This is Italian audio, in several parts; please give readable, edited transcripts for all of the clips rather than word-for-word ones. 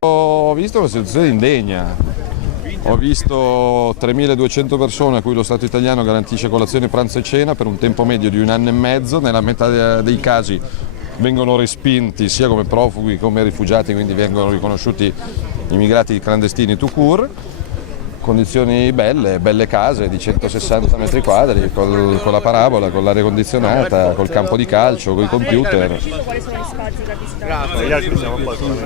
Ho visto una situazione indegna, ho visto 3.200 persone a cui lo Stato italiano garantisce colazione, pranzo e cena per un tempo medio di 1 anno e mezzo, nella metà dei casi vengono respinti sia come profughi che come rifugiati, quindi vengono riconosciuti immigrati clandestini tout court. Condizioni belle case di 160 metri quadri, con la parabola, con l'aria condizionata, col campo di calcio, con i computer.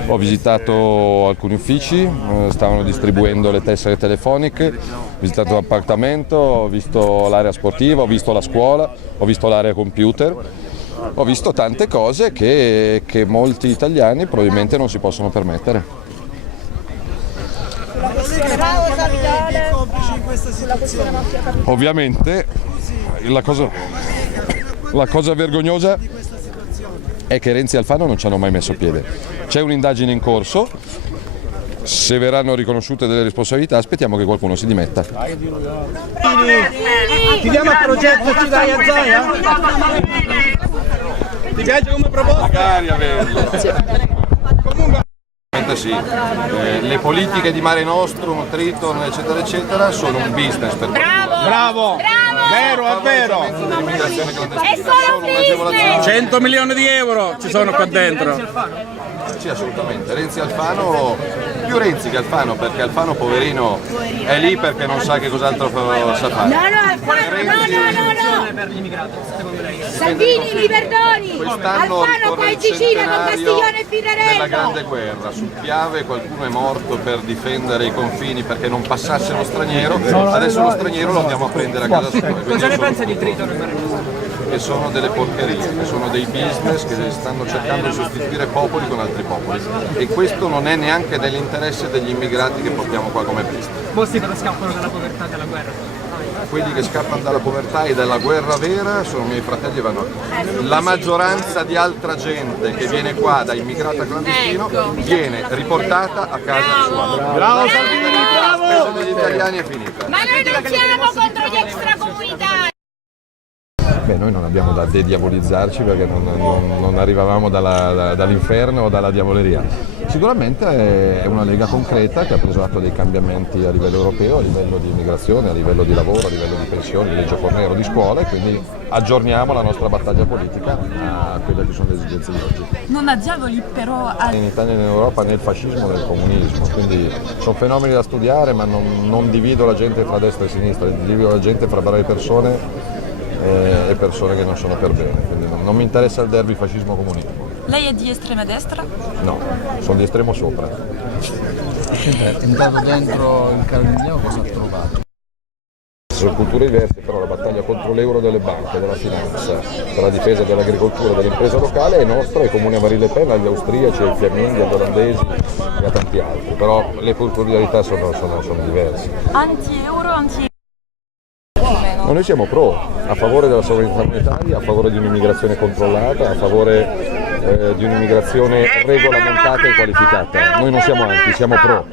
Ho visitato alcuni uffici, stavano distribuendo le tessere telefoniche, ho visitato un appartamento, ho visto l'area sportiva, ho visto la scuola, ho visto l'area computer, ho visto tante cose che molti italiani probabilmente non si possono permettere. Ovviamente la cosa vergognosa è che Renzi e Alfano non ci hanno mai messo piede. C'è un'indagine in corso, se verranno riconosciute delle responsabilità aspettiamo che qualcuno si dimetta. Ti diamo il progetto, ci dai a Zaia? Ti piace come proposta? Magari averlo. Sì. Le politiche di Mare Nostrum, Triton, eccetera, eccetera, sono un business per Bravo! Vero, è vero! È solo un business! 100 milioni di euro ci sono qua dentro. Sì, assolutamente. Renzi e Alfano, più Renzi che Alfano, perché Alfano poverino è lì perché non sa che cos'altro sa fare. No, Alfano, no! Salvini, mi perdoni! Alfano qua in Sicilia con Castiglione e Nella Firenze! Grande Guerra, sul Piave qualcuno è morto per difendere i confini perché non passasse lo straniero, adesso lo straniero lo andiamo a prendere a casa sua. Cosa ne pensa di Triton? Che sono delle porcherie, che sono dei business che stanno cercando di sostituire popoli con altri popoli e questo non è neanche nell'interesse degli immigrati che portiamo qua come visti. Molti però scappano dalla povertà e dalla guerra. Quelli che scappano dalla povertà e dalla guerra vera sono miei fratelli e vanno. La maggioranza di altra gente che viene qua da immigrata clandestino viene riportata a casa sua. Bravo Salvini, bravo! La spesa degli italiani è finita. Ma noi non siamo contro gli extracomunitari! Beh, noi non abbiamo da dediabolizzarci perché non arrivavamo dall'inferno o dalla diavoleria. Sicuramente è una Lega concreta che ha preso atto dei cambiamenti a livello europeo, a livello di immigrazione, a livello di lavoro, a livello di pensioni, di legge Fornero, di scuola e quindi aggiorniamo la nostra battaglia politica a quelle che sono le esigenze di oggi. Non a diavoli però In Italia e in Europa né il fascismo né il comunismo, quindi sono fenomeni da studiare ma non divido la gente tra destra e sinistra, divido la gente fra brave persone e persone che non sono per bene, quindi non mi interessa il derby fascismo-comunismo. lei è di estrema destra? No, sono di estremo sopra. È entrato dentro il Carmignano, cosa ha trovato? Sono culture diverse, però la battaglia contro l'euro delle banche, della finanza, per la difesa dell'agricoltura, dell'impresa locale è nostra, è comune a Marine Le Pen, agli austriaci, ai fiamminghi, agli olandesi e a tanti altri, però le peculiarità sono diverse. Anti-euro, anti Ma noi siamo a favore della sovranità monetaria, a favore di un'immigrazione controllata, a favore di un'immigrazione regolamentata e qualificata. Noi non siamo anti, siamo pro.